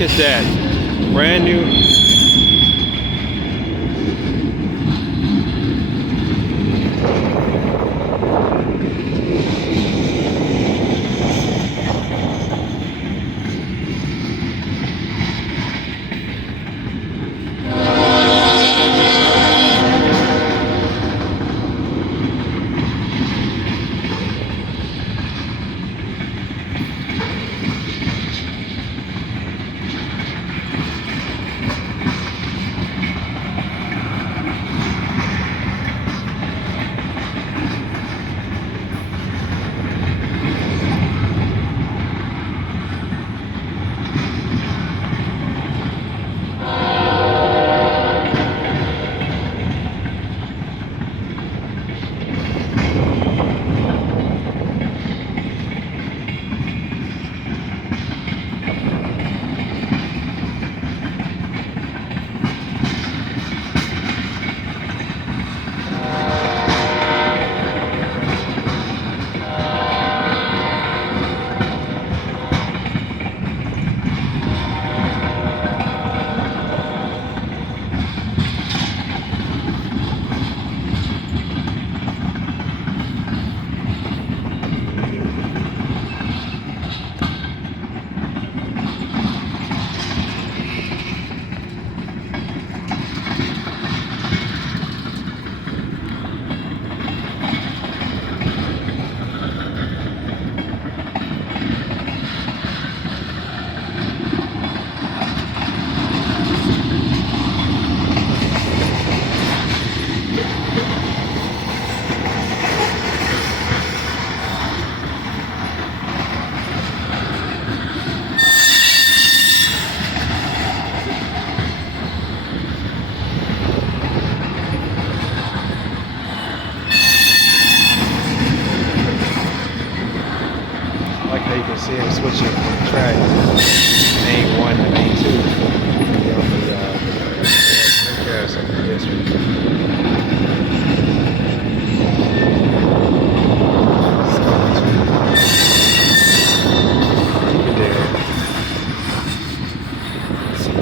Look at that. Brand new. Like how you can see him switching from track main 1 to main 2 on the comparison of the district. You can dig it. See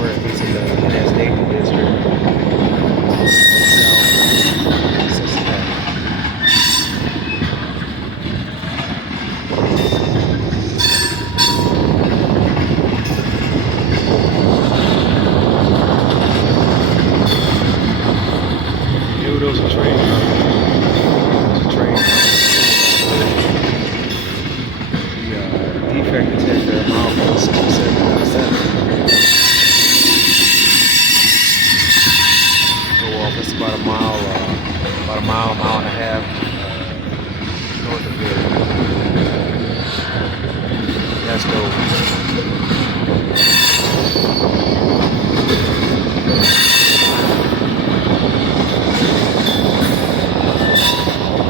where it meets in the Dayton district. South Cincinnati. There was a train. The defect detector at mile 67.7 go off. It's about a mile, mile and a half north of here. That's dope.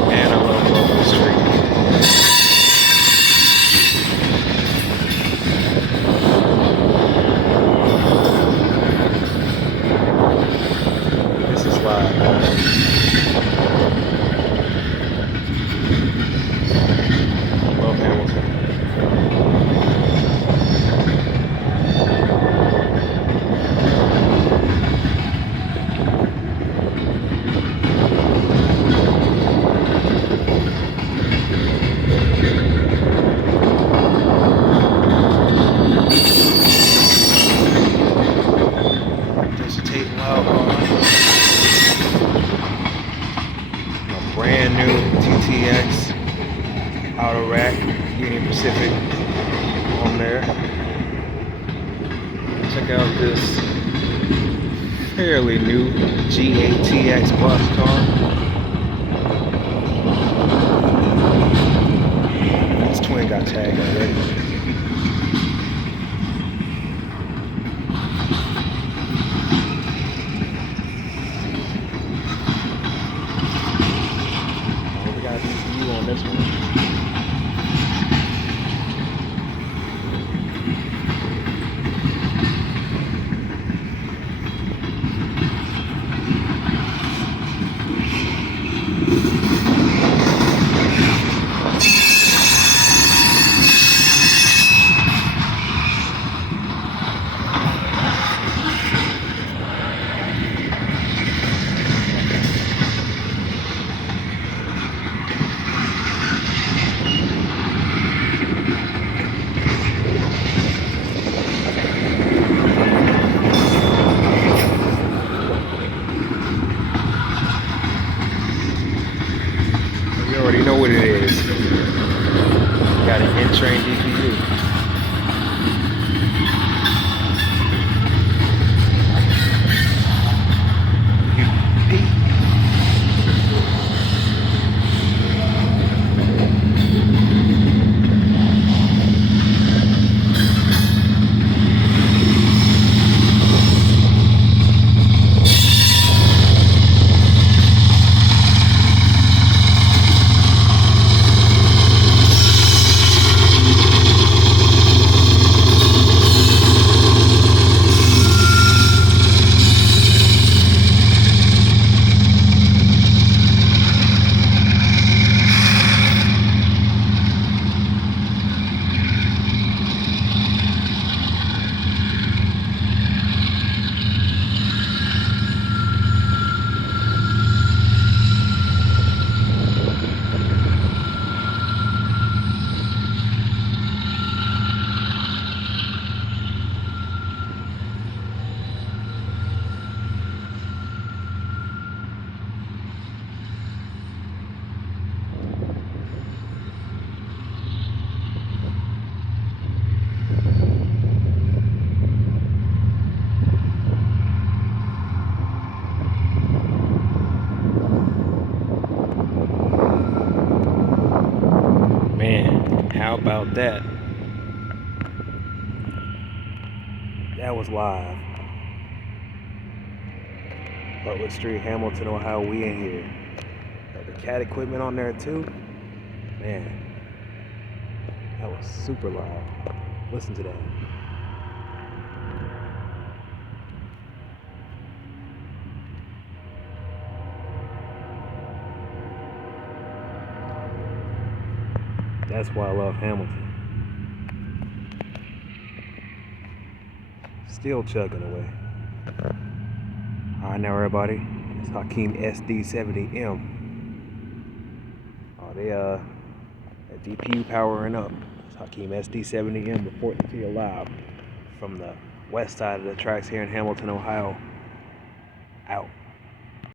Man, I love Local Street. This is live. Love Hamilton. A brand new TTX Auto Rack, Union Pacific on there. Check out this fairly new G8TX Plus car. This twin got tagged already. On this one. How about that? That was live. Butler Street, Hamilton, Ohio. We in here. Got the cat equipment on there too. Man, that was super loud. Listen to that. That's why I love Hamilton. Still chugging away. Alright now everybody, it's Hakeem SD70M. Oh, that DPU powering up. It's Hakeem SD70M reporting to you live from the west side of the tracks here in Hamilton, Ohio. Out.